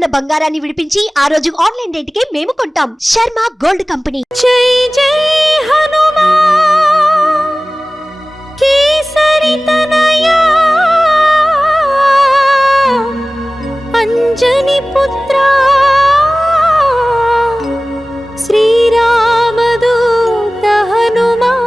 ఉన్న బంగారాన్ని విడిపించి ఆ రోజు ఆన్లైన్ రేటుకే మేము కొంటాం. Sharma gold company. జై జై హనుమాన్ కేసరి తనయా అంజని పుత్ర శ్రీరామదూత హనుమాన్.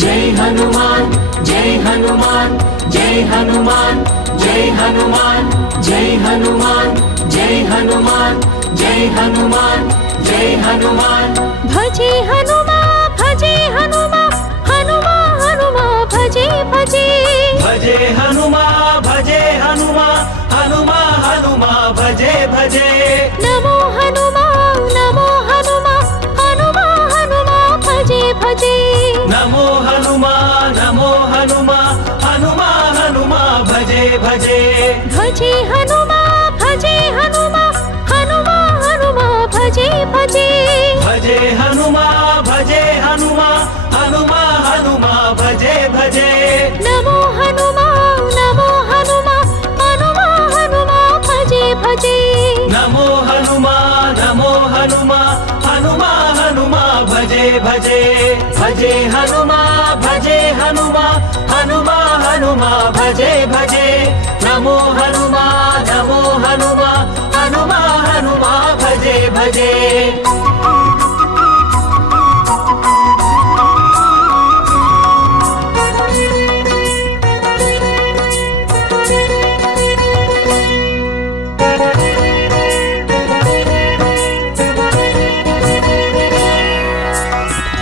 జై హనుమాన్ జై హనుమాన్ జై హనుమాన్ జై హనుమాన్ జై హనుమాన్ జై హనుమాన్ జై హనుమాన్ జై హనుమాన్. భజే హనుమా భజే హనుమా హనుమా హనుమా భజే భజే. భజే హనుమా భజే హనుమా హనుమా హనుమా భజే భజే. నమో హనుమా నమో హనుమా హనుమా హనుమా భజే భజే. నమో హనుమా నమో హనుమా హనుమా హనుమా భజే భజే. భజే హనుమా భజే హనుమా హనుమా హనుమా భజే భజే. భజే హనుమా భజే హనుమా హనుమా హనుమా భజే భజే. నమో హనుమా నమో హనుమా హనుమా హనుమా భజే భజే. నమో హనుమా నమో హనుమా హనుమా హనుమా భజే భజే. భజే హనుమా భజే హనుమా హనుమా హనుమా భజే భజే. నమో హనుమా నమో హనుమా హనుమా హనుమా భజే భజే.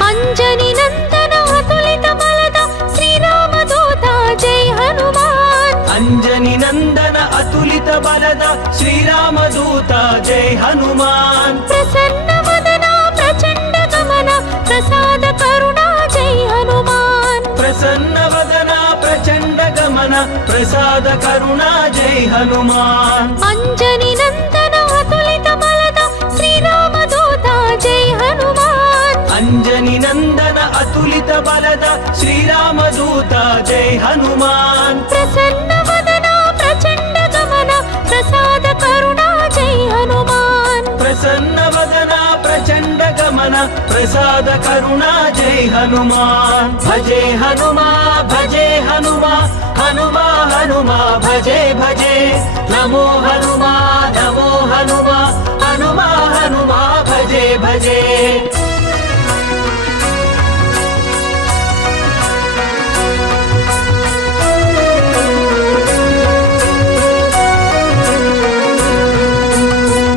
అంజని నందన అతులిత బలద శ్రీరామదూత జై హనుమాన్. అంజని నందన అతులిత బలద శ్రీరామదూత జై హనుమాన్. ప్రసన్న వదన ప్రచండ గమన ప్రసాద కరుణ జై హనుమాన్. ప్రసన్న వదన ప్రచండ గమన ప్రసాద కరుణ జై హనుమాన్. అంజని నందన అతులిత బలద శ్రీరామదూత జై హనుమాన్. అంజని నందన అతులిత బలద శ్రీరామదూత జై హనుమాన్. ప్రసన్న వదన ప్రచండ గమన ప్రసాద కరుణ జై హనుమాన్. ప్రసన్న వదన ప్రచండ గమన ప్రసాద కరుణ జై హనుమాన్. భజే హనుమా భజే హనుమా హనుమా హనుమా భజే భజే. నమో హనుమా నమో హనుమా హనుమా హనుమా భజే భజే.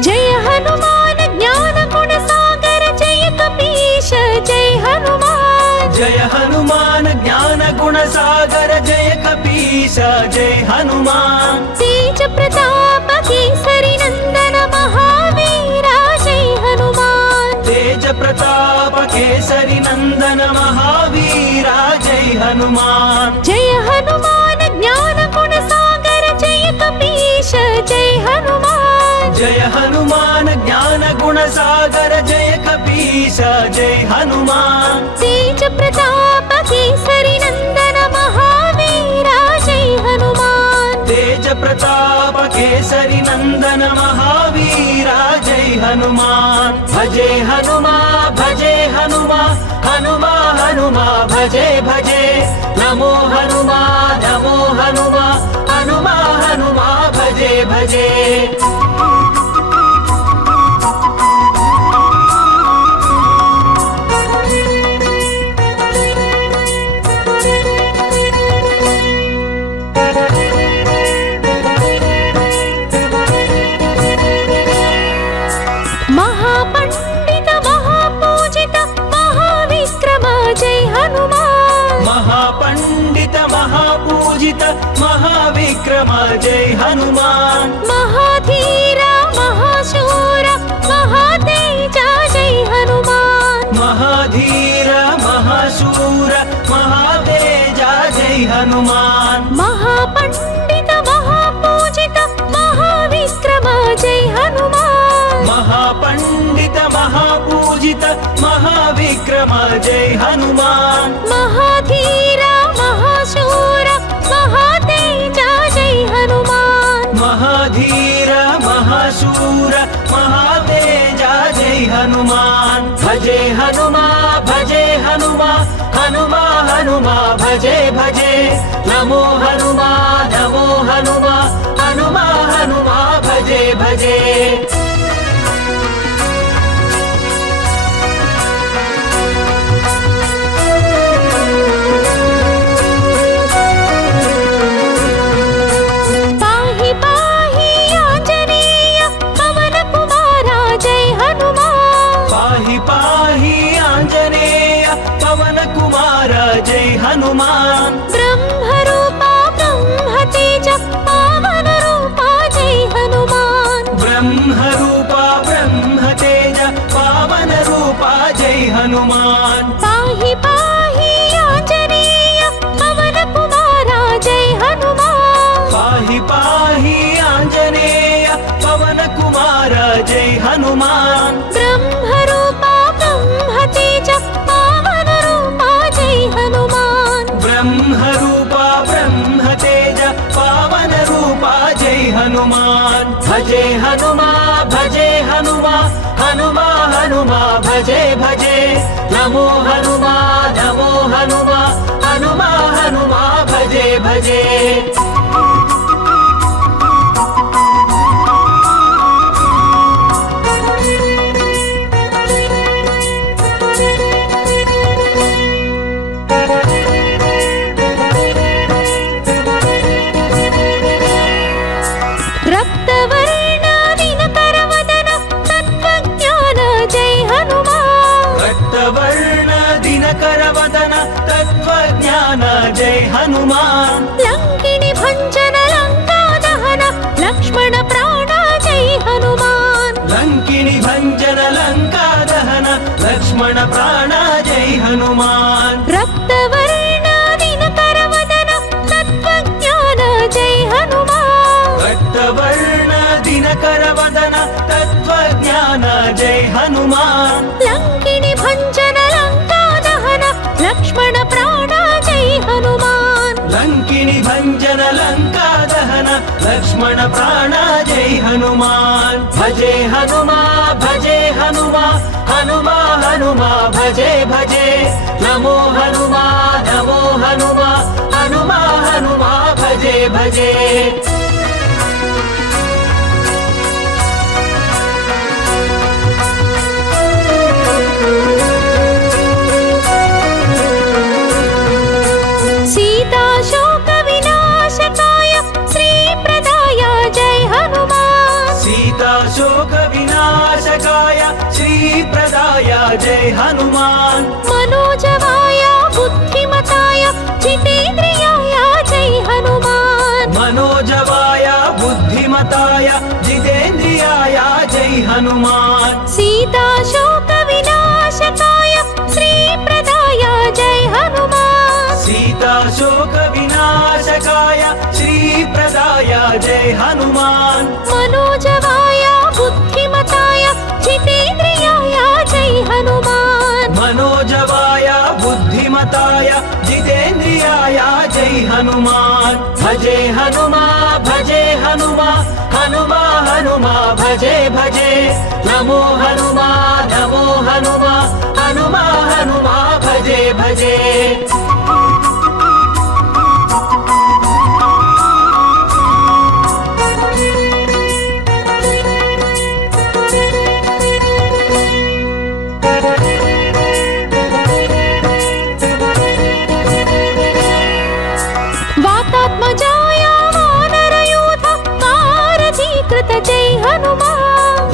జయ హనుమాన్ జ్ఞాన గుణ సాగర జయ కపీశ జై హనుమాన్. జయ హనుమాన్ జ్ఞాన గుణ సాగర జయ కపీశ జయ హనుమాన్. తేజ ప్రతాప కేసరి నందన మహావీర జై హనుమాన్. తేజ ప్రతాప కేసరి నందన మహావీర జై హనుమాన్. జయ హనుమాన్ జ్ఞాన గుణ సాగర జయ కపీశ జై హనుమాన్. జయ హనుమాన్ జ్ఞాన గుణ సాగర జయ కపీశ జయ హనుమాన్. తేజ ప్రతాప కేసరి నందన మహావీర జై హనుమాన్. తేజ ప్రతాప కేసరి నందన మహావీర జై హనుమాన్. భజే హనుమా భజే హనుమా హనుమా హనుమా భజే భజే. నమో హనుమా నమో హనుమా హనుమా హనుమా భజే భజే. మహాపండిత మహాపూజిత మహావిక్రమ జై హనుమాన్. మహాపండిత మహాపూజిత మహావిక్రమ జై హనుమాన్. మహాధీర మహాశూర మహాతేజ జై హనుమాన్. మహాధీర మహాశూర మహాతేజ జై హనుమాన్. మహాపండిత మహాపూజిత మహావిక్రమ జై హనుమాన్. మహాపండిత మహాపూజిత మహావిక్రమ జై హనుమాన్. మహాధీర మహాశూర భజే భజే నమో హనుమా నమో హనుమా హనుమా హనుమా భజే భజే जय हनुमान ब्रह्म रूपा ब्रह्म तेज पावन रूपा जय हनुमान ब्रह्म रूपा ब्रह्म तेज पावन रूपा जय हनुमान पाहि पाहि आंजनेय पवन कुमारा जय हनुमान पाहि पाहि आंजनेय पवन कुमार जय हनुमान ब्रह्म रूपा ब्रह्म तेज पावन रूपा जय हनुमान ब्रह्म रूपा ब्रह्म तेज पावन रूपा जय हनुमान भजे हनुमा भजे हनुमा हनुमा हनुमा भजे भजे नमो हनुमा नमो हनुमा हनुमा हनुमा भजे भजे करवदन तत्वज्ञान जय हनुमान लंकिनी भंजन लंका दहन लक्ष्मण प्राण जय हनुमान लंकिनी भंजन लंका दहन लक्ष्मण प्राण जय हनुमान रक्तवर्ण दिन करवदन तत्वज्ञान जय हनुमान रक्तवर्ण दिन करवदन तत्वज्ञान जय हनुमान लंकिनी भंजन लक्ष्मण प्राण जय हनुमान लंकिनी भंजन लंका दहन लक्ष्मण प्राण जय हनुमान भजे हनुमा भजे हनुमा हनुमा हनुमा भजे भजे नमो हनुमा नमो हनुमा हनुमा हनुमा भजे भजे शोक विनाशकाय श्री प्रदाय जय हनुमान मनोजवाय बुद्धिमताय जितेन्द्रियाय जय हनुमान मनोजवाय बुद्धिमताय जितेन्द्रियाय जय हनुमान सीता शोक विनाशकाय श्री प्रदाय जय हनुमान सीता शोक विनाशकाय श्री प्रदाय जय हनुमान मनोजवाय बुद्धिमताय जितेन्द्रियाय जय हनुमान मनोजवाय बुद्धिमताय जितेन्द्रियाय जय हनुमान भजे हनुमा भजे हनुमा हनुमा हनुमा भजे भजे नमो हनुमा नमो हनुमा हनुमा हनुमा भजे भजे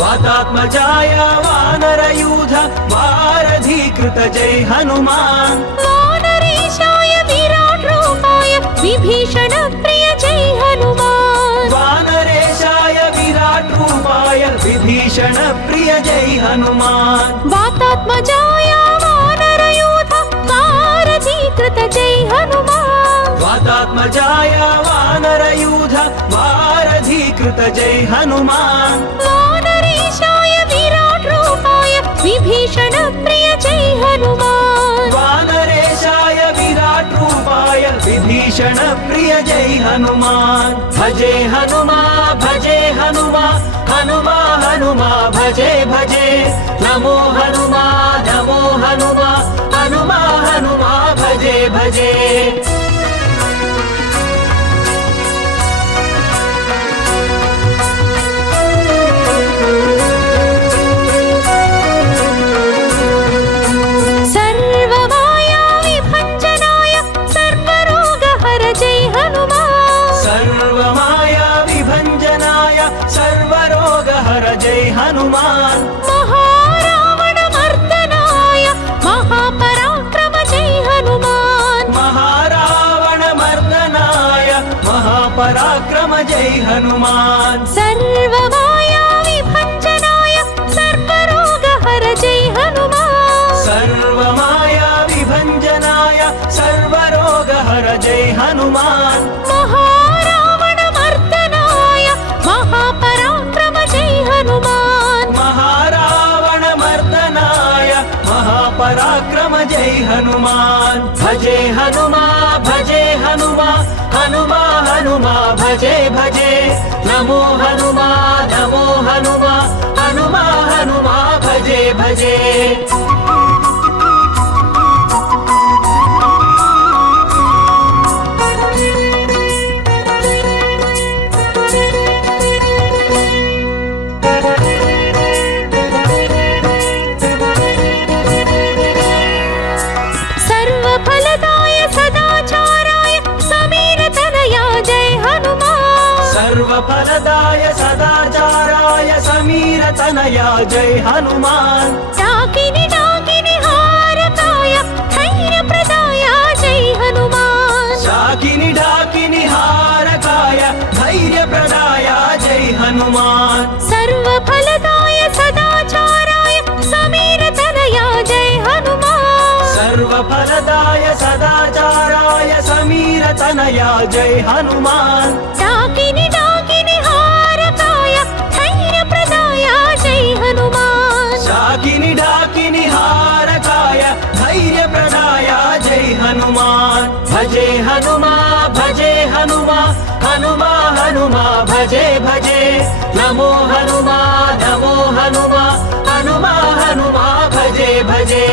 वातात्मजाय वानरयूथ वारधीकृत जय हनुमान वानरेशाय विराट रूपाय विभीषण प्रिय जय हनुमान वानरेशाय विराट रूपाय विभीषण प्रिय जय हनुमान वातात्मजाय वानरयूथ वारधीकृत जय हनुमान वातात्मजाय वानरयूथ वारधीकृत जय हनुमान वानरेशाय विराट रूपाय विभीषण प्रिय जय हनुमान वानरेशाय विराट रूपाय विभीषण प्रिय जय हनुमान भजे हनुमा भजे हनुमा हनुमा हनुमा भजे भजे नमो हनुमा नमो हनुमा हनुमा हनुमा भजे భజే సర్వమాయా విభంజనాయ సర్వరోగహర జై హనుమాన్ సర్వమాయా విభంజనాయ సర్వరోగహర జై హనుమాన్ మహారావణ మర్దనాయ మహాపరాక్రమ జై హనుమాన్ మహారావణ మర్దనాయ మహాపరాక్రమ జై హనుమాన్ సర్వమాయా విభంజనాయ సర్వరోగహర జై హనుమాన్ సర్వమాయా విభంజనాయ సర్వరోగహర జై హనుమాన్ మహారావణ మర్దనాయ మహాపరాక్రమ జై హనుమాన్ మహారావణ మర్దనాయ మహాపరాక్రమ జై హనుమాన్ భజే హనుమా భజే హనుమా హనుమా హనుమా భజే భజే నమో హనుమా నమో హనుమా హనుమా హనుమా భజే భజే సర్వఫలదాయ సదాచారాయ సమీరతనయా జై హనుమాన్ సర్వఫలదాయ సదాచారాయ సమీరతనయా జై హనుమాన్ డాకిని డాకిని హారకాయ ధైర్యప్రదాయ జై హనుమాన్ శాకిని ఢాకిని హారకాయ ధైర్యప్రదాయ జై హనుమాన్ సర్వఫలదాయ సదాచారాయ సమీరతనయా జై హనుమాన్ సర్వఫలదాయ సదాచారాయ సమీరతనయా జై హనుమాన్ డాకిని డాకిని హారకాయ ధైర్యప్రదాయ జై హనుమాన్ శాకిని ఢాకిని హారకాయ ధైర్యప్రదాయ జై హనుమాన్ భజే హనుమా భజే హనుమా హనుమా హనుమా భజే భజే నమో హనుమా నమో హనుమా హనుమా హనుమా భజే భజే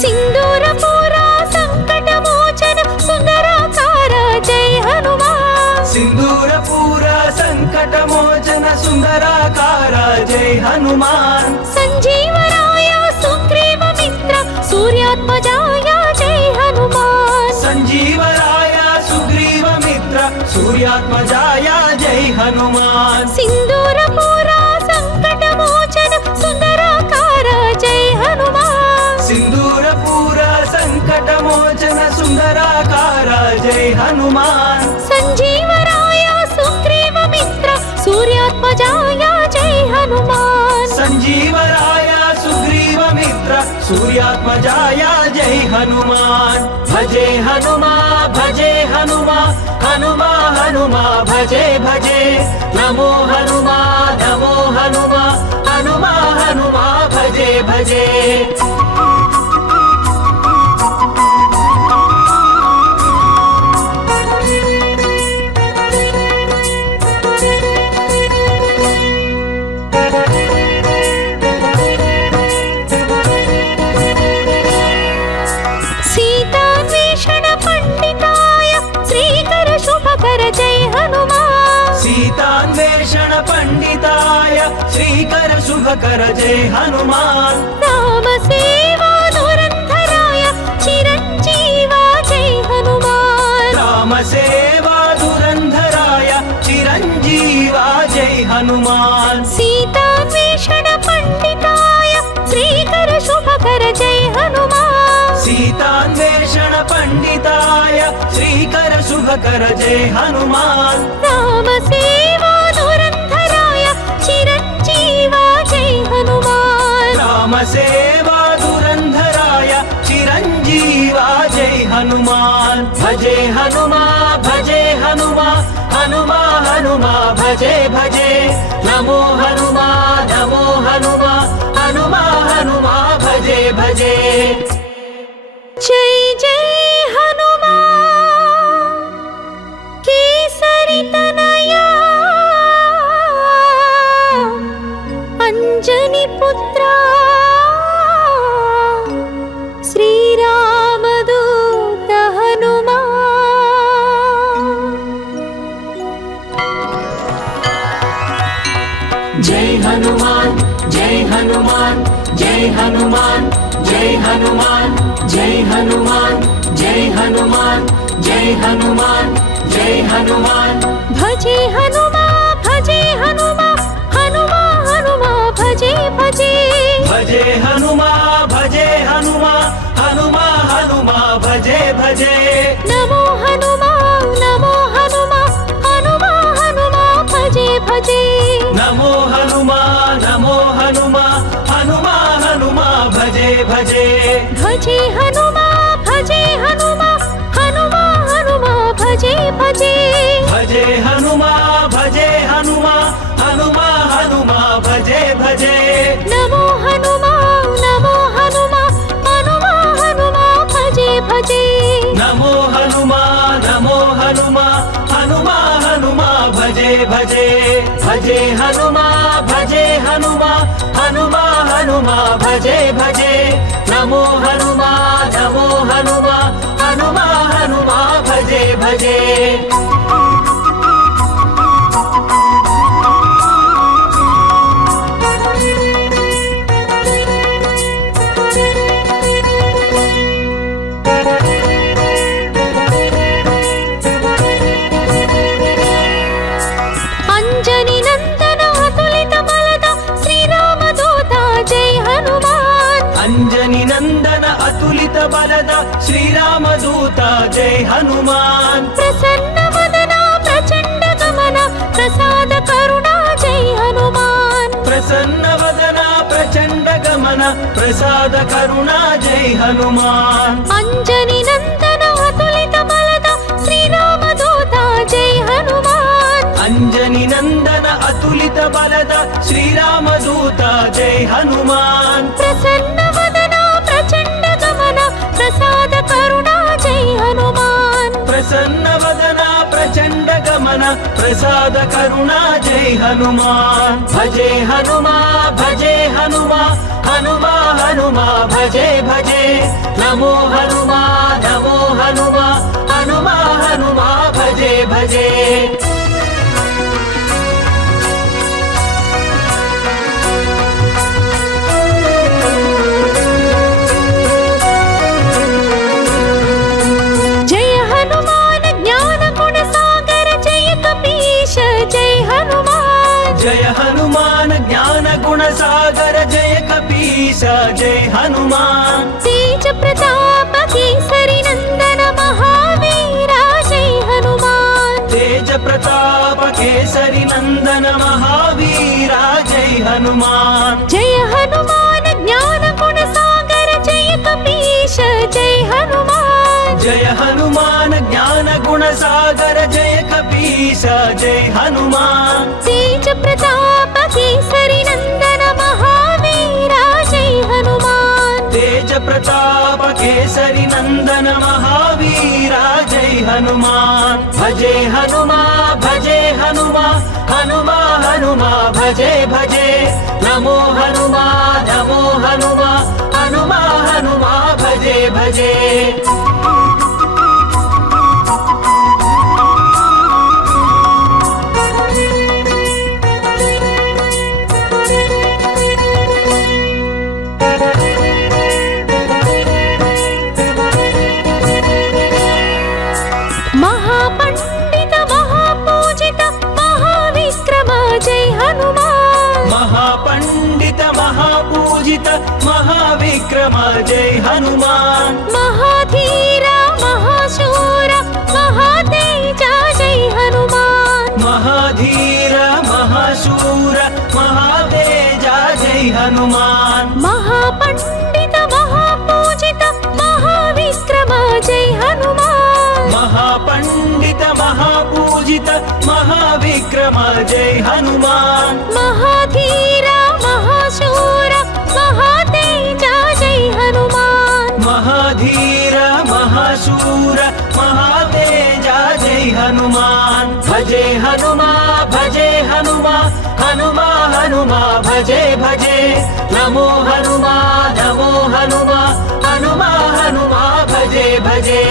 సింధూరపూర సంకటమోచన సుందరాకార జై హనుమాన్ సింధూరపూర సంకటమోచన సుందరాకార జై హనుమాన్ సంజీవరాయ సుగ్రీవ మిత్ర సూర్యాత్మజాయ జై హనుమాన్ సంజీవరాయ సుగ్రీవ మిత్ర సూర్యాత్మజాయ జై హనుమాన్ సింధూరపూర సంకటమోచన సుందరాకార జై హనుమాన్ సింధూరపూర సంకటమోచన సుందరాకార జై హనుమాన్ సంజీవరాయ సుగ్రీవ మిత్ర సూర్యాత్మజాయ జై హనుమాన్ సంజీవరాయ సుగ్రీవ మిత్ర సూర్యాత్మజాయ జై హనుమాన్ భజే హనుమా భజే హనుమా హనుమా హనుమా భజే భజే నమో హనుమా నమో హనుమా హనుమా హనుమా భజే భజే సీతాన్వేషణ పండితాయ శ్రీకర శుభకర జై హనుమాన్ సీతాన్వేషణ పండితాయ శ్రీకర శుభకర జై హనుమాన్ రామ సేవా దురంధరాయ చిరంజీవ జై హనుమాన్ రామ సేవా దురంధరాయ చిరంజీవ జై హనుమాన్ సీతాన్వేషణ పండితాయ శ్రీకర శుభకర జై హనుమాన్ సీతాన్వేషణ పండితాయ శ్రీకర శుభకర జై హనుమాన్ రామ సేవా దురంధరాయ చిరంజీవ జై హనుమాన్ రామ సేవా దురంధరాయ చిరంజీవ జై హనుమాన్ భజే హనుమా భజే హనుమా హనుమా హనుమా భజే భజే నమో హనుమా నమో హనుమా హనుమా హనుమా భజే భజే జై జై హనుమాన్ కేసరి జై హనుమాన్ జై హనుమాన్ జై హనుమాన్ జై హనుమాన్ జై హనుమాన్ జై హనుమాన్ జై హనుమాన్ జై హనుమాన్ భజే హనుమా భజే హనుమా హనుమా హనుమా భజే భజే భజే హనుమా భజే హనుమా హనుమా హనుమా భజే భజే నమో హనుమా నమో హనుమా హనుమా హనుమా భజే భజే నమో హనుమా నమో హనుమా హనుమా హనుమా భజే భజే భజే హనుమా భజే హనుమా హనుమా హనుమా భజే భజే భజే హనుమా భజే హనుమా హనుమా హనుమా భజే భజే నమో హనుమా నమో హనుమా హనుమా హనుమా భజే భజే నమో హనుమా నమో హనుమా హనుమా హనుమా భజే భజే భజే హనుమా భజే హనుమా హనుమా హనుమా భజే భజే నమో హనుమా నమో హనుమా హనుమా హనుమా భజే భజే అంజని నందన అతులిత బలద శ్రీరామదూత జై హనుమాన్ అంజని నందన అతులిత బలద శ్రీరామదూత జై హనుమాన్ ప్రసన్న వదన ప్రచండ గమన ప్రసాద కరుణా జై హనుమాన్ ప్రసన్న వదన ప్రచండ గమన ప్రసాద కరుణా జై హనుమాన్ అంజని నందన అతులిత బలద శ్రీరామదూత జై హనుమాన్ అంజని నందన అతులిత బలద శ్రీరామదూత జై హనుమాన్ ప్రసన్న వదన ప్రచండ గమన ప్రసాద కరుణా జై హనుమాన్ ప్రసన్న వదన ప్రచండ గమన ప్రసాద కరుణా జై హనుమాన్ భజే హనుమా భజే హనుమా హనుమా హనుమా భజే భజే నమో హనుమా నమో హనుమా హనుమా హనుమా భజే భజే జయ హనుమాన్ జ్ఞాన గుణ సాగర జయ కపీశ జై హనుమాన్ జయ హనుమాన్ జ్ఞాన గుణ సాగర జయ కపీశ జయ హనుమాన్ తేజ ప్రతాప కేసరి నందన మహావీర జై హనుమాన్ తేజ ప్రతాప కేసరి నందన మహావీర జై హనుమాన్ జయ హనుమాన్ జ్ఞాన గుణ సాగర జయ కపీశ జై హనుమాన్ జయ హనుమాన్ జ్ఞాన గుణ సాగర జయ కపీశ జయ హనుమాన్ తేజ ప్రతాప కేసరి నందన మహావీర జై హనుమాన్ తేజ ప్రతాప కేసరి నందన మహావీర జై హనుమాన్ భజే హనుమా భజే హనుమా హనుమా హనుమా భజే భజే నమో హనుమా నమో హనుమా హనుమా హనుమా భజే భజే మహాపండిత మహాపూజిత మహావిక్రమ జై హనుమాన్ మహాపండిత మహాపూజిత మహావిక్రమ జై హనుమాన్ మహాధీర మహాశూర మహాతేజ జై హనుమాన్ మహాధీర మహాశూర మహాతేజ జై హనుమాన్ మహాపండిత మహాపూజిత మహావిక్రమ జై హనుమాన్ మహాపండిత మహాపూజిత మహావిక్రమ జై హనుమాన్ మహాధీర మహాశూర మహాతేజ జై హనుమాన్ మహాధీర మహాశూర మహాతేజ జై హనుమాన్ భజే హనుమా భజే హనుమా హనుమా హనుమా భజే భజే నమో హనుమా నమో హనుమా హనుమా హనుమా భజే భజే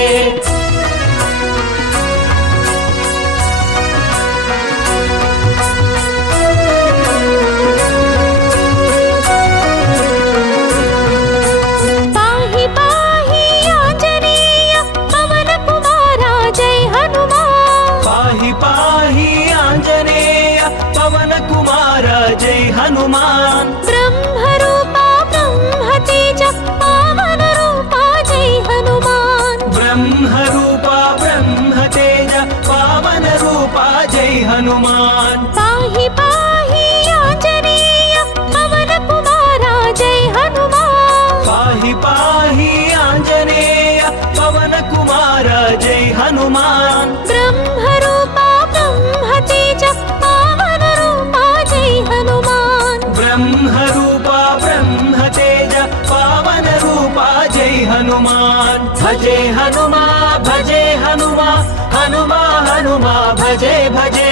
हनुमान ब्रह्मरूपा ब्रह्मतेज पावनरूपा जय हनुमान ब्रह्मरूपा ब्रह्मतेज पावनरूपा जय हनुमान पाहि पाहि आञ्जनेय पवनकुमारा जय हनुमान पाहि पाहि आञ्जनेय पवनकुमार जय हनुमान ब्रह्मरूपा ब्रह्मतेज पावनरूपा जय हनुमान ब्रह्मरूपा ब्रह्मतेज पावनरूपा जय हनुमान भजे हनुमा भजे हनुमा हनुमा हनुमा भजे भजे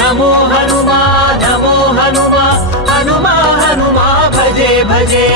नमो हनुमा नमो हनुमा हनुमा हनुमा भजे भजे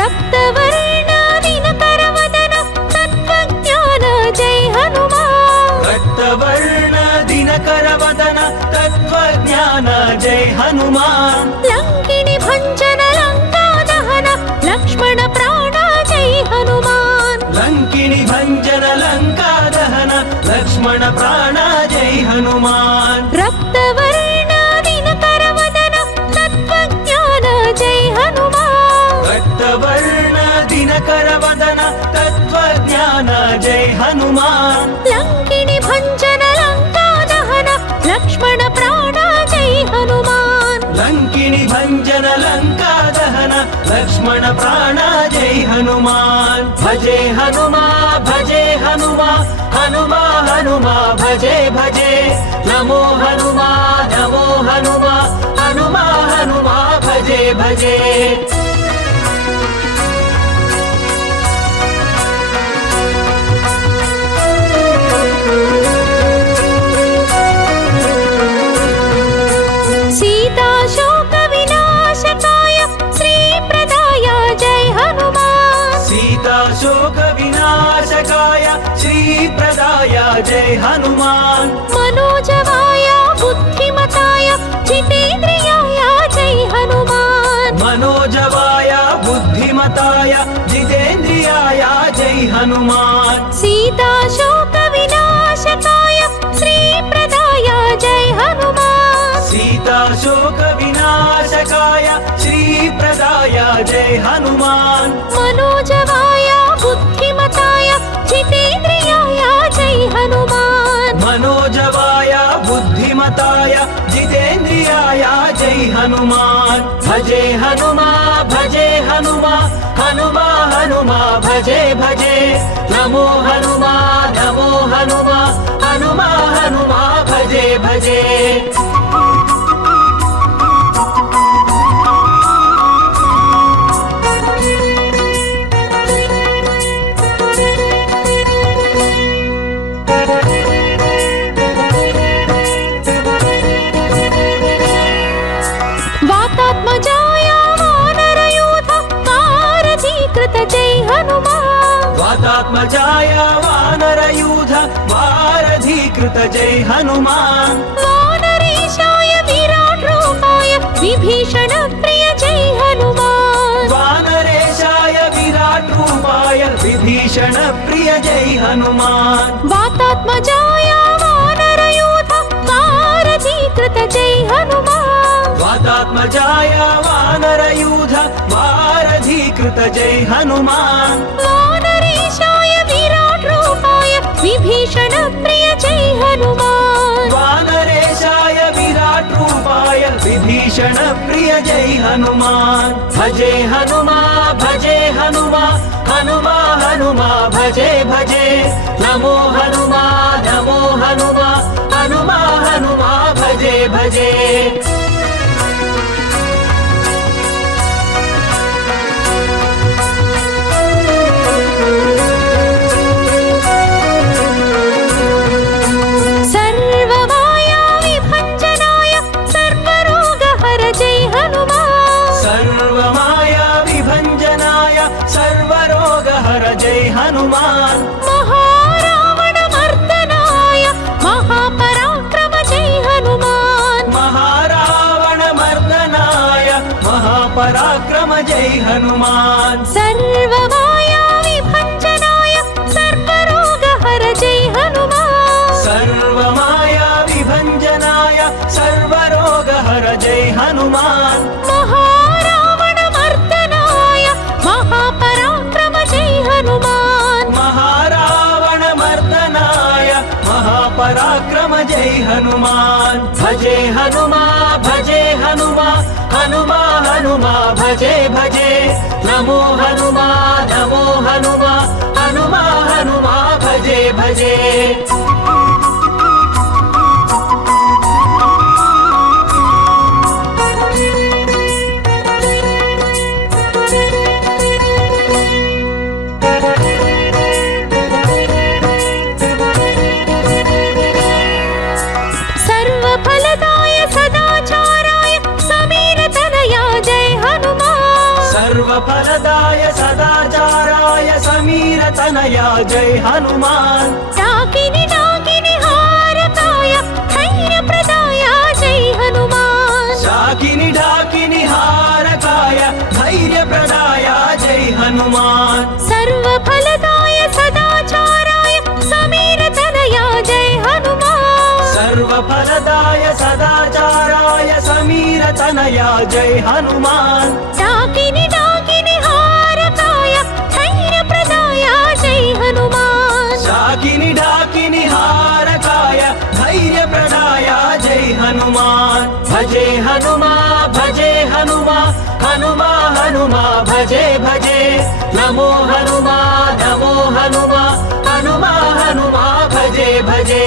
रक्तवर्ण दिनकरवदन तत्त्वज्ञान जय हनुमान रक्तवर्ण दिनकर वदन तत्त्वज्ञान जय हनुमान लङ्किनी भञ्जन लङ्का दहन लक्ष्मण प्राण जय हनुमान लङ्किनी भञ्जन लङ्का दहन लक्ष्मण प्राण जय हनुमान रक्तवर्ण दिनकर वदन तत्त्वज्ञान जय हनुमान रक्तवर्ण दिनकर वदन तत्त्वज्ञान जय हनुमान लङ्किनी भञ्जन लङ्का दहन लक्ष्मण प्राण जय हनुमान लङ्किनी भञ्जन लङ्का दहन लक्ष्मण प्राण जय हनुमान भजे हनुमा भजे हनुमा हनुमा हनुमा भजे भजे नमो हनुमा नमो हनुमा हनुमा हनुमा भजे भजे सीता शोक विनाशकाय श्रीप्रदाय जय हनुमान सीता शोक विनाशकाय श्रीप्रदाय जय हनुमान मनोजवाय बुद्धिमताय जितेन्द्रियाय जय हनुमान मनोजवाय बुद्धिमताय जितेन्द्रियाय जय हनुमान सीता शोक विनाशकाय श्रीप्रदाय जय हनुमान सीता शोक विनाशकाय श्रीप्रदाय जय हनुमान मनोजवाय बुद्धिमताय जितेन्द्रियाय जय हनुमान मनोजवाय बुद्धिमताय जितेन्द्रियाय जय हनुमान भजे हनुमा भजे हनुमा हनुमा हनुमा भजे भजे नमो हनुमा नमो हनुमा हनुमा हनुमा भजे भजे वातात्मजाय वानरयूथ वारधीकृत जय हनुमान वातात्मजाय वानरयूथ वारधीकृत जय हनुमान वानरेशाय विराट रूपाय विभीषण प्रिय जय हनुमान वानरेशाय विराट रूपाय विभीषण प्रिय जय हनुमान वातात्मजाय वानरयूथ वारधीकृत जय हनुमान वातात्मजाय वानरयूथ वारधीकृत जय हनुमान वानरेशाय विराट रूपाय विभीषण प्रिय जय हनुमान वानरेशाय विराट रूपाय विभीषण प्रिय जय हनुमान भजे हनुमा भजे हनुमा हनुमा हनुमा भजे भजे नमो हनुमा नमो हनुमा हनुमा हनुमा भजे भजे सर्वमाया विभञ्जनाय सर्वरोगहर जय हनुमान सर्वमाया विभञ्जनाय सर्वरोगहर जय हनुमान महारावण मर्दन महापराक्रम जय हनुमान सर्वमाया विभञ्जनाय सर्वरोगहर जय हनुमान सर्वमाया विभञ्जनाय सर्वरोगहर जय हनुमान महारावणमर्दनाय महापराक्रम जय हनुमान महारावणमर्दनाय महापराक्रम जय हनुमान भजे हनुमा हनुमा हनुमा भजे भजे नमो हनुमा हनुमा हनुमा भजे भजे सर्वफलदाय सदाचाराय समीरतनया जय हनुमान सर्वफलदाय सदाचाराय समीरतनया जय हनुमान डाकिनी डाकिनी हारकाय धैर्यप्रदाय जय हनुमान शाकिनी ढाकिनी हारकाय धैर्यप्रदाय जय हनुमान सर्वफलदाय सदाचाराय समीरतनया जय हनुमान सर्वफलदाय सदाचाराय समीरतनया जय हनुमान डाकिनी डाकिनी हारकाय धैर्यप्रदाय जय हनुमान शाकिनी ढाकिनी हारकाय धैर्यप्रदाय जय हनुमान भजे हनुमा हनुमा भजे भजे नमो हनुमा हनुमा भजे भजे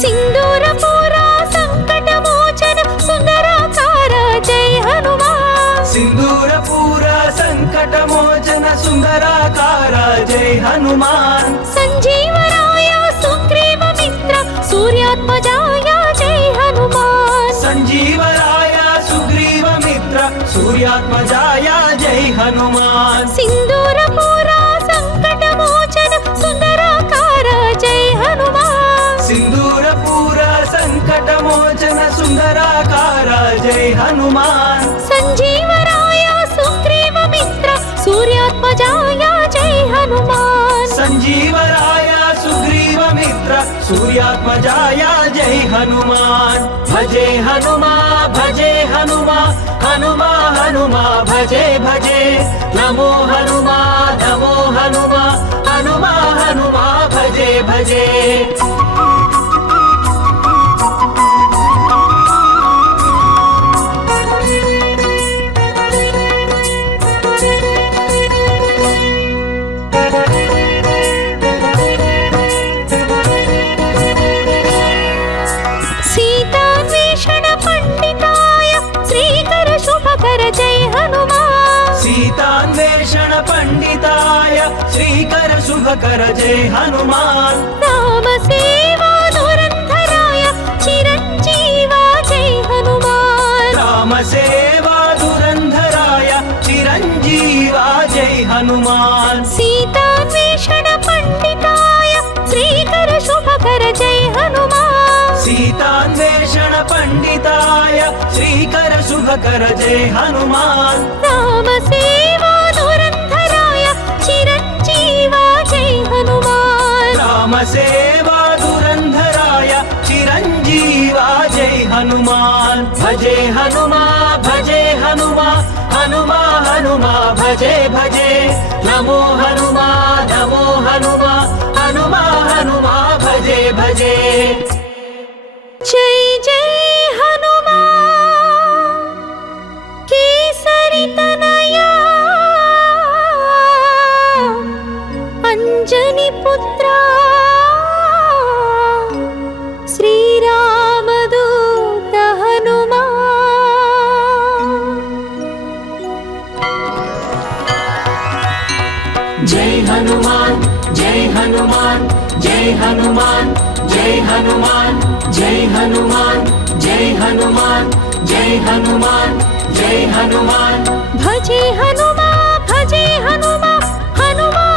सिन्दूरपूरा संकटमोचन सुन्दराकार जय हनुमान सिन्दूरपूर संकटमोचन सुन्दराकार जय हनुमान संजीवराय सुग्रीव मित्र सूर्यात्मजाय जय हनुमान संजीवराय सुग्रीव मित्र सूर्यात्मजाय जय हनुमान सिन्दूरपूरा संकटमोचन सुन्दराकार जय हनुमान सिन्दूरपूर संकटमोचन सुन्दराकार जय हनुमान संजीवराय सुग्रीव मित्र सूर्यात्मजाय जय हनुमान संजीवराय सुग्रीव मित्र सूर्यात्मजाय जय हनुमान भजे हनुमा हनुमा भजे भजे नमो हनुमा हनुमा भजे भजे सीतान्वेषण पंडिताय श्रीकर शुभकर जय हनुमान सीतान्वेषण पंडिताय श्रीकर शुभकर जय हनुमान राम सेवा धुरंधराय चिरंजीवा जय हनुमान राम सेवा धुरंधराय चिरंजीवा जय हनुमान सीतान्वेषण पंडिताय श्रीकर शुभकर जय हनुमान सीतान्वेषण पंडिताय श्रीकर शुभकर जय हनुमान राम सेवा धुरंधराय चिरंजीवा जय हनुमान राम सेवा धुरंधराय चिरंजीवा जय हनुमान भजे हनुमा हनुमा भजे भजे नमो हनुमा हनुमा भजे भजे जय जय हनुमान केसरी तनया अंजनी पुत्रा श्रीरामदूत हनुमान जय हनुमान जय हनुमान जय हनुमान जय हनुमान जय हनुमान जय हनुमान जय हनुमान जय हनुमान भजे हनुमा हनुमा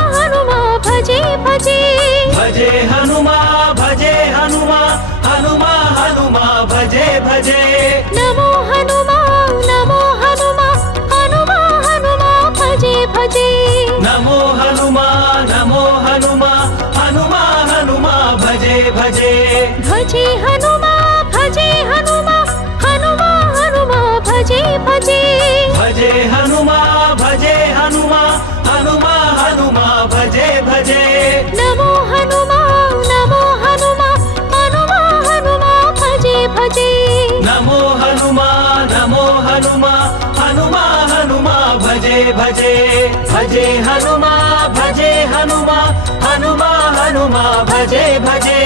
హనుమా హనుమా హనుమా భజే భజే భజే హనుమా భజే హనుమా హనుమా హనుమా భజే భజే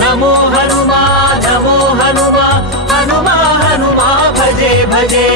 నమో హనుమా నమో హనుమా హనుమా హనుమా భజే భజే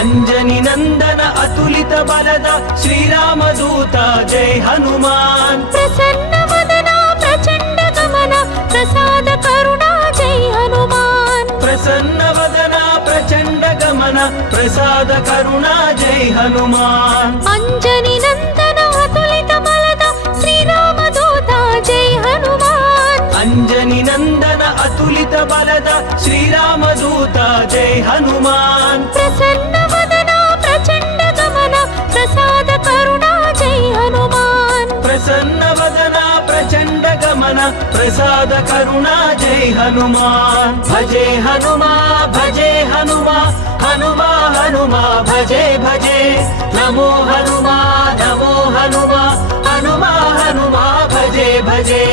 అంజని నందన అతులిత బలద శ్రీరామదూత జై హనుమాన్ ప్రసన్న వదన ప్రచండ గమన ప్రసాద కరుణా జై హనుమాన్ ప్రసన్న వదన ప్రచండ గమన ప్రసాద కరుణా జై హనుమాన్ అంజని నందన అతులిత బలద శ్రీరామదూత జై హనుమాన్ అంజని నందన అతులిత బలద శ్రీరామదూత జై హనుమాన్ ప్రసన్న వదన ప్రచండ గమన ప్రసాద కరుణా జై హనుమాన్ ప్రసన్న వదన ప్రచండ గమన ప్రసాద కరుణా జై హనుమాన్ భజే హనుమా భజే హనుమా హనుమా హనుమా భజే భజే నమో హనుమా నమో హనుమా హనుమా హనుమా భజే భజే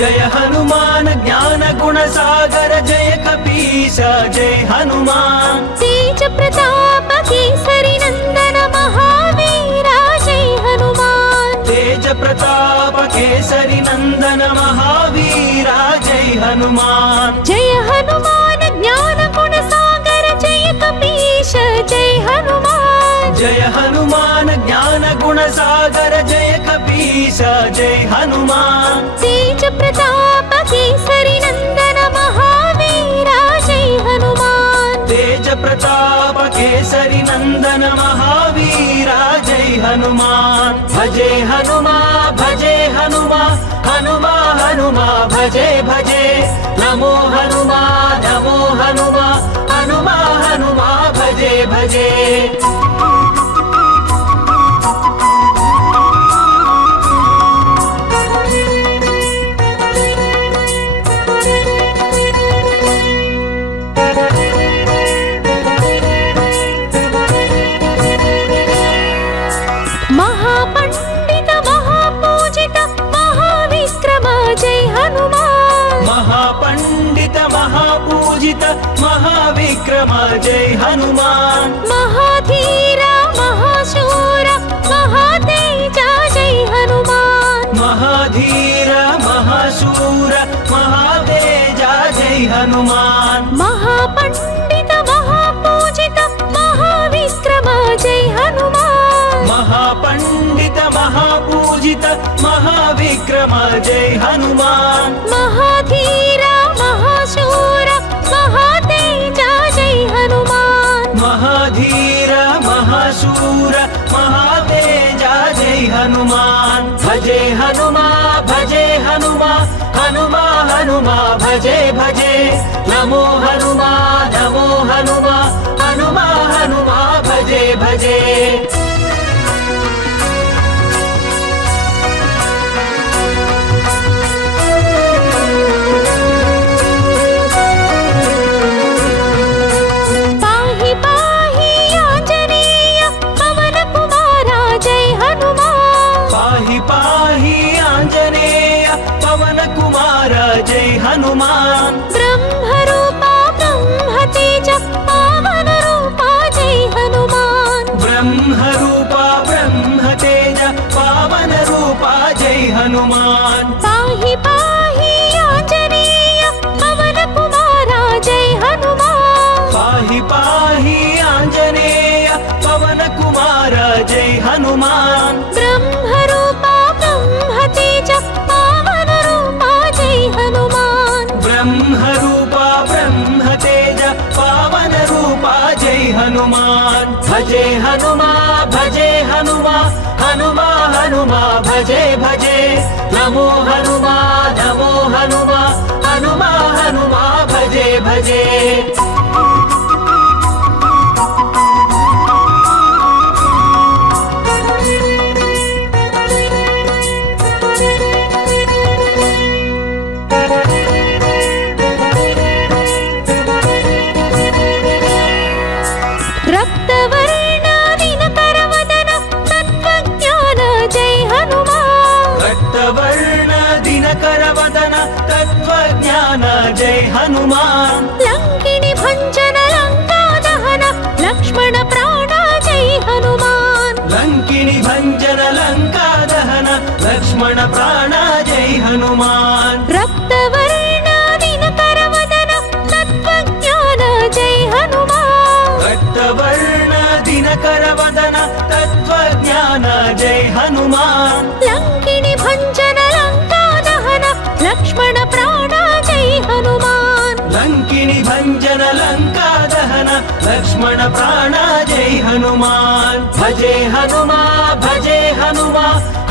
जय हनुमान ज्ञान गुण सागर जय कपीश जय हनुमान तेज प्रताप केसरी नंदन महावीरा जय हनुमान तेज प्रताप केसरी नंदन महावीरा जय हनुमान जय हनुमान ज्ञान गुण सागर जय कपीश जय हनुमान जय हनुमान ज्ञान गुण सागर जय कपीश जय हनुमान तेज प्रताप केसरी नंदन महावीरा जय हनुमान तेज प्रताप केसरी नंदन महावीरा जय हनुमान भजे हनुमा भजे हनुमा हनुमा हनुमा भजे भजे नमो हनुमा नमो हनुमा हनुमा हनुमा भजे भजे महापंडित महापूजित महाविक्रम जय हनुमान महापंडित महापूजित महाविक्रम जय हनुमान महाधीर महाशूर महातेजा जय हनुमान महाधीर महाशूर महातेजा जय हनुमान महापंडित महापूजित महाविक्रम जय हनुमान महापंडित महापूजित महाविक्रम जय हनुमान महाधीर महाशूर महातेजा जय हनुमान महाधीर महाशूर महातेजा जय हनुमान भजे हनुमा भजे हनुमा हनुमा हनुमा भजे भजे नमो हनुमा नमो हनुमा हनुमा हनुमा भजे भजे पाहि पाहि आंजनेय पवन कुमारा जय हनुमान पाहि पाहि आंजनेय पवन कुमार जय हनुमान ब्रह्मरूपा ब्रह्मतेज पावन रूपा जय हनुमान ब्रह्मरूपा ब्रह्मतेज पावन रूपा जय हनुमान पाहि पाहि आंजनेय पवन कुमारा जय हनुमान पाहि पाहि आंजनेय पवन कुमार जय हनुमान ब्रह्मरूपा ब्रह्मतेज पावन रूपा जय हनुमान ब्रह्मरूपा ब्रह्मतेज पावन रूपा जय हनुमान भजे हनुमा भजे हनुमा हनुमा హనుమా భజే భజే నమో హనుమా నమో హనుమా హనుమా హనుమా భజే భజే करवदन तत्वज्ञान जय हनुमान लंकिनी भंजन लंका दहन लक्ष्मण प्राण जय हनुमान लंकिनी भंजन लंका दहन लक्ष्मण प्राण जय हनुमान रक्तवर्ण दिनकर वदन तत्वज्ञान जय हनुमान रक्तवर्ण दिनकर वदन तत्वज्ञान जय हनुमान लंकिनी भंजन लक्ष्मण प्राण जय हनुमान लंकिनी भंजन लंका दहन लक्ष्मण प्राण जय हनुमान भजे हनुमा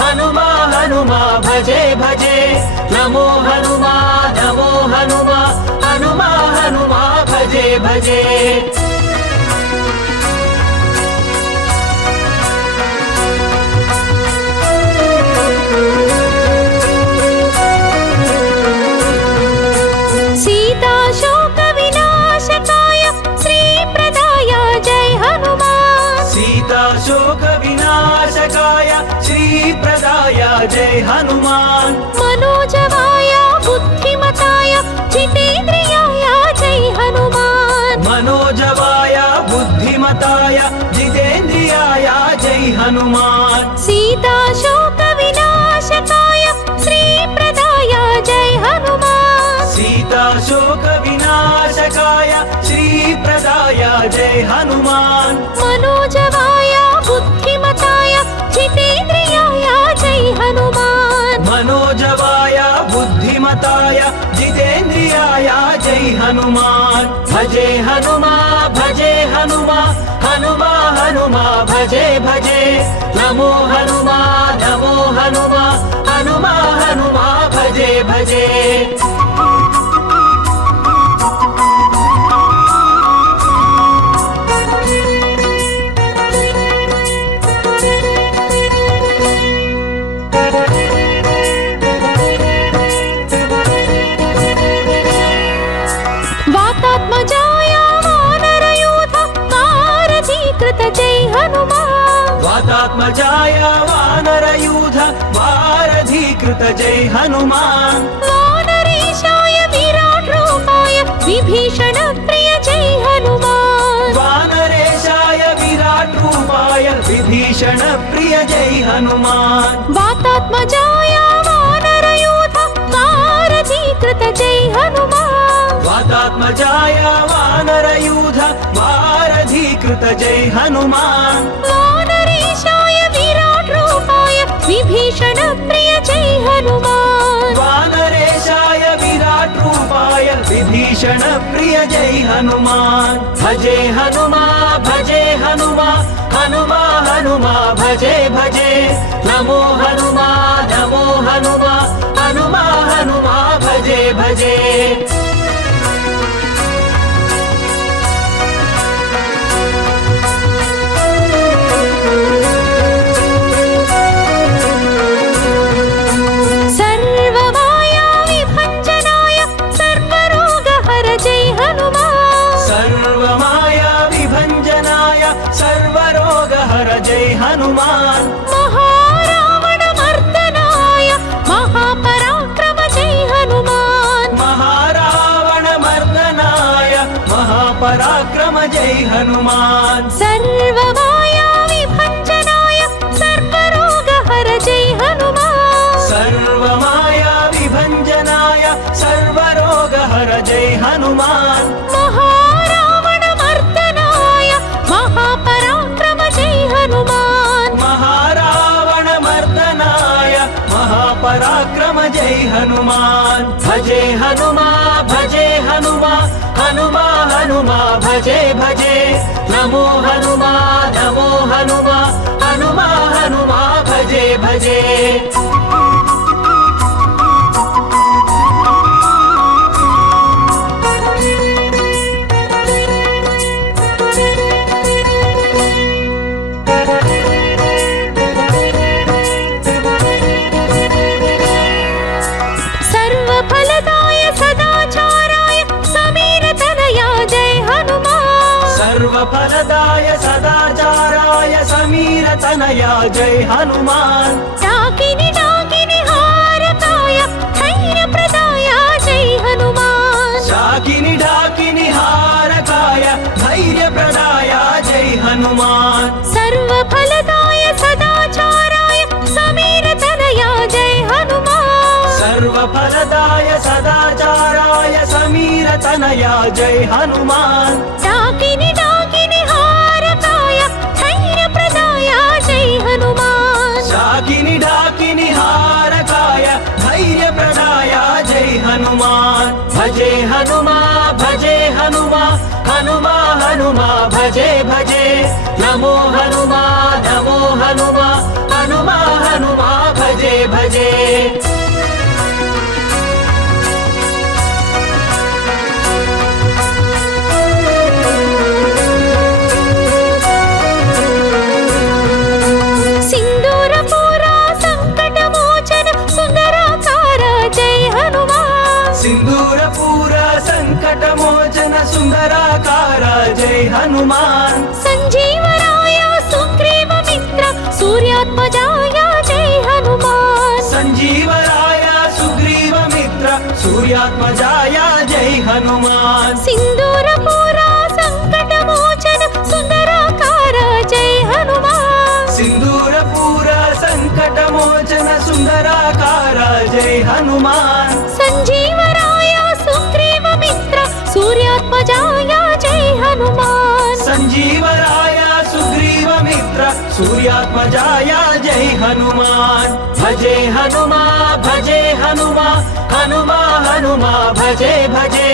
हनुमा हनुमा भजे भजे नमो हनुमा हनुमा हनुमा भजे भजे शोक विनाशकाय श्री प्रदाय जय हनुमान मनोजवाय बुद्धिमताय जितेन्द्रियाय जय हनुमान मनोजवाय बुद्धिमताय जितेन्द्रियाय जय हनुमान सीता शोक विनाशकाय श्री प्रदाय जय हनुमान सीता शोक विनाशकाय श्री प्रदाय जय हनुमान मनोजवाय बुद्धिमताय जितेन्द्रियाय जय हनुमान मनोजवाय बुद्धिमताय जितेन्द्रियाय जय हनुमान भजे हनुमा हनुमा हनुमा भजे भजे नमो हनुमा हनुमा हनुमा भजे भजे वातात्मजाय वानरयूथ वारधीकृत जय हनुमान वानरेशाय विराट रूपाय विभीषण प्रिय जय हनुमान वानरेशाय विराट रूपाय विभीषण प्रिय जय हनुमान वातात्मजाय वानरयूथ वारधीकृत जय हनुमान वातात्मजाय वानरयूथ वारधीकृत जय हनुमान विभीषण प्रिय जय हनुमान वानरेशाय विराट रूपाय विभीषण प्रिय जय हनुमान भजे हनुमा हनुमा हनुमा भजे भजे नमो हनुमा हनुमा हनुमा भजे भजे जय हनुमान महारावण मर्दनाय महापराक्रम जय हनुमान महारावण मर्दनाय महापराक्रम जय हनुमान सर्वमाया विभंजनाय सर्वरोगहर जय हनुमान सर्वमाया विभंजनाय सर्वरोगहर जय हनुमान महारावण मर्दनाय महापराक्रम जय हनुमान महारावण मर्दनाय महापराक्रम जय हनुमान भजे हनुमा हनुमा हनुमा भजे भजे नमो हनुमा हनुमा हनुमा भजे భజే सर्वफलदाय सदाचाराय समीरतनया जय हनुमान सर्वफलदाय सदाचाराय समीरतनया जय हनुमान डाकिनि डाकिनि हारकाय धैर्यप्रदाय जय हनुमान शाकिनि ढाकिनि हारकाय धैर्यप्रदाय जय हनुमान सर्वफलदाय सदाचाराय समीरतनया जय हनुमान सर्वफलदाय सदाचाराय समीरतनया जय हनुमान डाकिनि डाकिनि हारकाय धैर्यप्रदाय जय हनुमान शाकिनि ढाकिनि हारकाय धैर्यप्रदाय जय हनुमान भजे हनुमा भजे हनुमा हनुमा हनुमा भजे भजे नमो हनुमा नमो हनुमा हनुमा हनुमा भजे भजे सिन्दूरपूरा संकटमोचन सुन्दराकार जय हनुमान सिन्दूरपूर संकटमोचन सुन्दराकार जय हनुमान संजीवराय सुग्रीव मित्र सूर्यात्मजाय जय हनुमान संजीवराय सुग्रीव मित्र सूर्यात्मजाय जय हनुमान सिन्दूरपूरा संकटमोचन सुन्दराकार जय हनुमान सिन्दूरपूर संकटमोचन सुन्दराकार जय हनुमान संजीवराय सुग्रीव मित्र सूर्यात्मजाय जय हनुमान संजीवराय सुग्रीव मित्र सूर्यात्मजाय जय हनुमान भजे हनुमा भजे हनुमा हनुमा हनुमा भजे भजे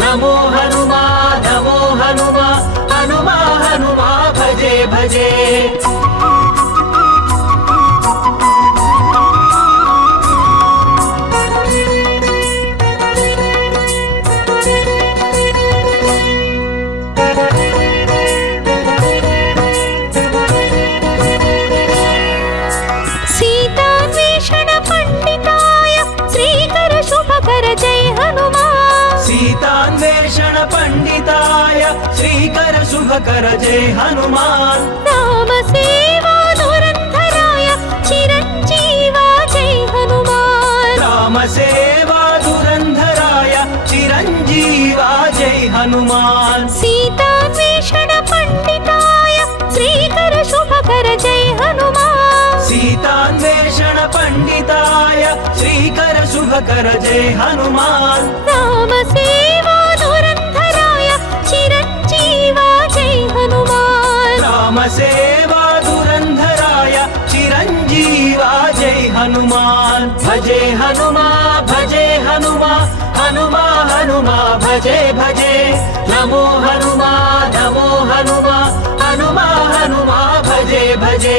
नमो हनुमा नमो हनुमा हनुमा हनुमा भजे भजे सीतान्वेषण पंडिताय श्रीकर शुभकर जय हनुमान सीतान्वेषण पंडिताय श्रीकर शुभकर जय हनुमान राम सेवा धुरंधराय चिरंजीवा जय हनुमान राम सेवा धुरंधराय चिरंजीवा जय हनुमान सीतान्वेषण पंडिताय श्रीकर शुभकर जय हनुमान सीतान्वेषण पंडिताय श्रीकर शुभकर जय हनुमान राम सेवा धुरंधराय चिरंजीवा जय हनुमान राम सेवा धुरंधराय चिरंजीवा जय हनुमान भजे हनुमा भजे हनुमा हनुमा हनुमा भजे भजे नमो हनुमा नमो हनुमा हनुमा हनुमा भजे भजे